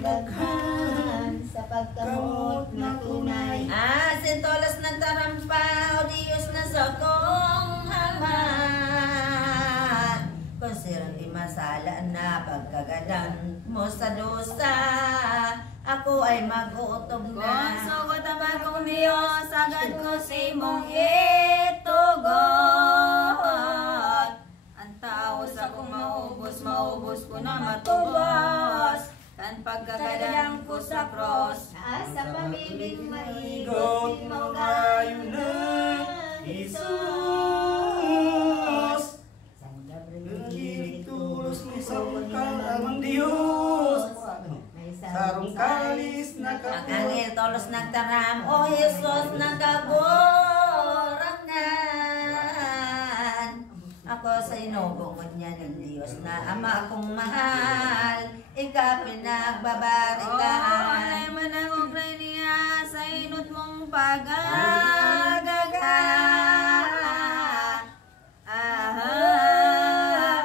daghan sa pagkamot na tunay. Sintolos nagtarampa, o Diyos na sa kong ama. Kung sirang imasala na pagkagadan mo sa dosa, ako ay mag-uutob na. Kung sugot ang bagong Diyos, agad ko si mong itugot. Ang tao sa kong maubos ko na matubos. Kan pagkagadan ko sa cross, Sa pamibig Igot maigot mo mo kayo na, Jesus. Nagilig tulos ni isang kalamang Diyos. Sarong kalis na Ang kapot. angel tolos nagtaram, o Jesus nagkaburangan. Ako sa inubungod niya ng Diyos na Ama kong mahal, ikaw pinagbabarikahan. ay manangumpray niya sa inot mong pag-agaga.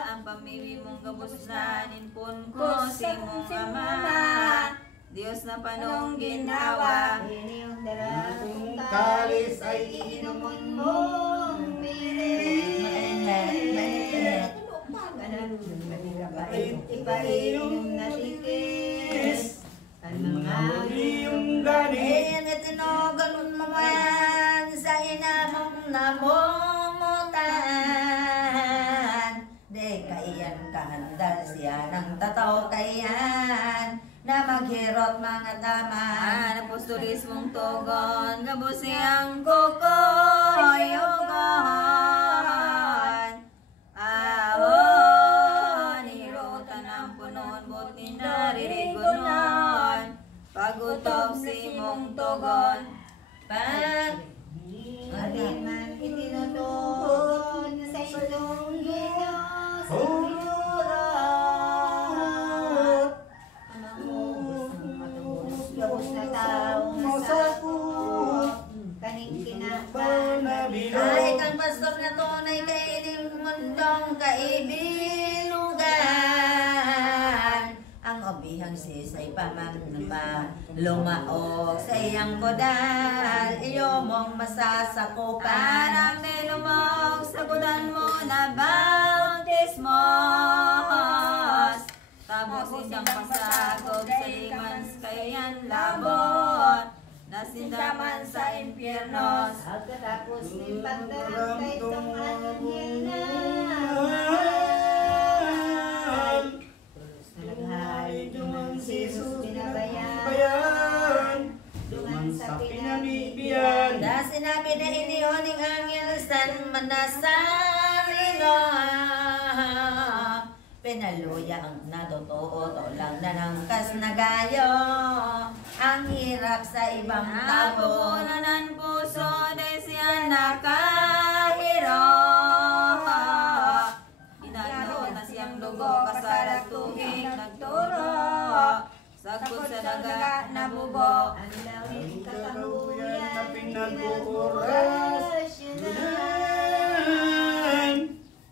Ang pamili mong gabuslanin pun ko si mong ama. Diyos na panong ginawa. Iyong darang Kalis ay iinumun mong pilit. Ipainom na tikis ang mga iyong ganit. Itinogalon mo yan sa inamong namumutan. Di kaiyan kahandal siya ng tataw kayan na maghirot mga tama. Napustulis mong tugon, gabusi ang kukoyogon. Nihirutan ang punon, buti naririgonon. Pagutob si mong tugon. Di man itinutugon sa iyong Diyos. Gabos na taong masakop, kaning kinapanabilan. Ay, kang pastor na tunay kay ining mundong kaibilugan. Ang obihang sisay pamangpa, lumaog sa iyang kodal, iyo mong masasakupan. Parang nilumog sa kudan mo na bautismos. Tapos isang pasagog sa imans kayan labot. Nasindaman sa impyernos. Pagkatapos ng pagdarang kay itong anghel na naghahalin duman si Jesus pinabayan, duman sa pinabibiyan. Da sinabi na iniyoning angel san manasarino. Pinaluya ang natotoo, to lang na ng kasnagayo. Ang hirap sa ibang tao. Napupunan ang puso de siya nakahiro. Ginano na siyang dugo kasalat tuhig nagturo. Sagot sa daga na bubo. Ang lawin Kakahuyan na kakahuyan, pinag-uurasyonan.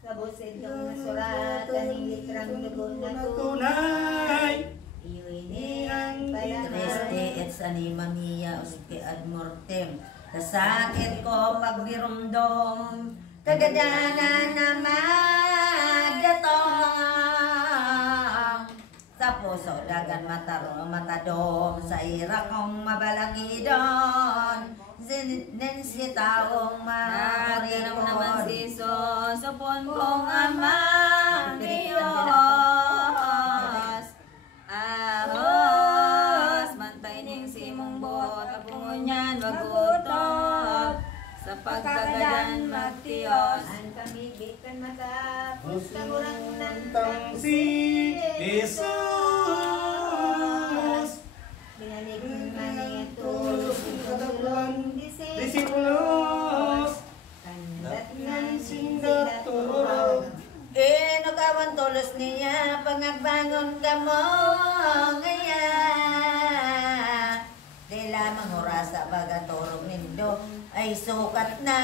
Kabos itong nasurat, kaning litrang dugo na Tunay. iyo'y niyang Triste et sanima mia usque ad mortem. Kasakit ko pagbirumdom, kagadanan na madatong. Sa puso dagan matadom, sa ira kong mabalangidon. Zinit si taong Nagtanong naman marikon. si Jesus, upon kong amang Diyos. Ahos, mantay ning simong bot, apungunyan magutob. Sa pagkagadan magtiyos. Ang kamibikan matapos kagurang Tang si Jesus. Binalik man ito Kadaglang disipulo. disipulos. Kandat ng Sindat turog. Nagawan tulos niya, pangagbangon ka mo ngayon. Di lamang oras sa pagaturog nindo ay sukat na.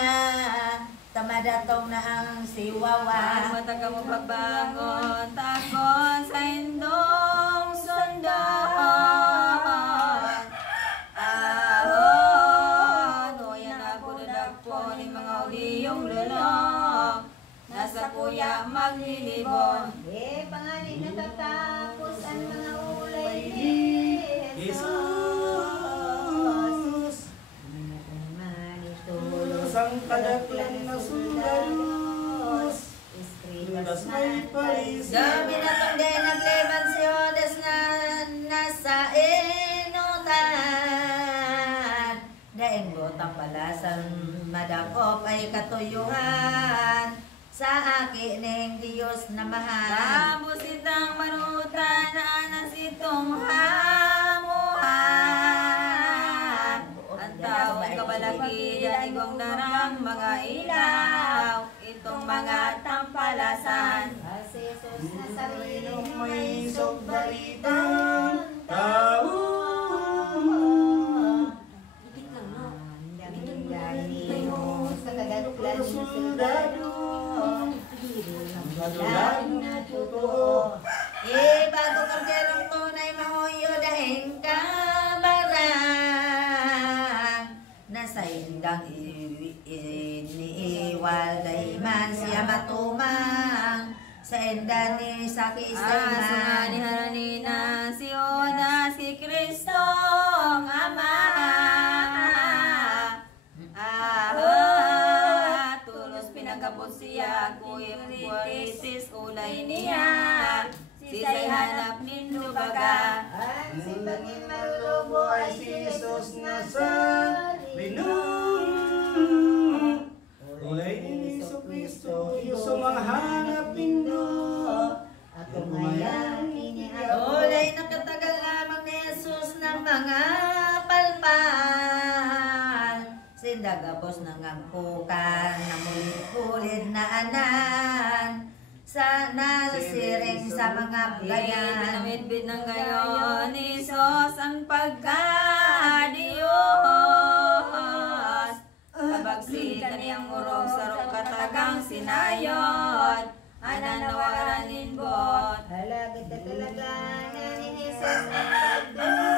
Tamadatong na ang siwawa. Mata ka mo pagbangon, takon sa indong sundan. kadaklan na soldados, lunas may palis. Gabi na tong day nagliban si Odes na nasa inutan. Daing botang palasan madakop ay katuyuhan sa akin Diyos na mahal. Tapos itang marutan na anas itong hamuhan. Ang taong kabalagian, igong darang mga ilaw, itong mga tampalasan. Si Jesus na sarili Sarinong may sogbalitang tao. sa kagaduklan ng soldado. Lalo na totoo. Bago karderong tunay mahuyo dahing kabarang nasa indang iniiwal dahi man siya matumang sa indan ni Sakis Sunga ni Haranina si Odas si Kristong Ama. Tulos pinagkapos siya kuyem buwarisis ulay niya. Sisay hanap nindo baga. Ang sipagin malubo ay si Jesus Nazareno. Ulay ni Kristo, Diyos ang mahanap nindo. Ako ngayon inihaw. Ulay nakatagal lamang ni Jesus ng mga palpal. Sindagapos ng angkukan na mulit-ulit na anan. Sa nasiring sa mga playan. Pinamidbid ng gayon ni Sos ang pagka-Diyos. Kabagsikan niyang urong sarong katagang sinayot. Ananawaran ninbot. Halagad na talaga na ni Jesus ang pagdun.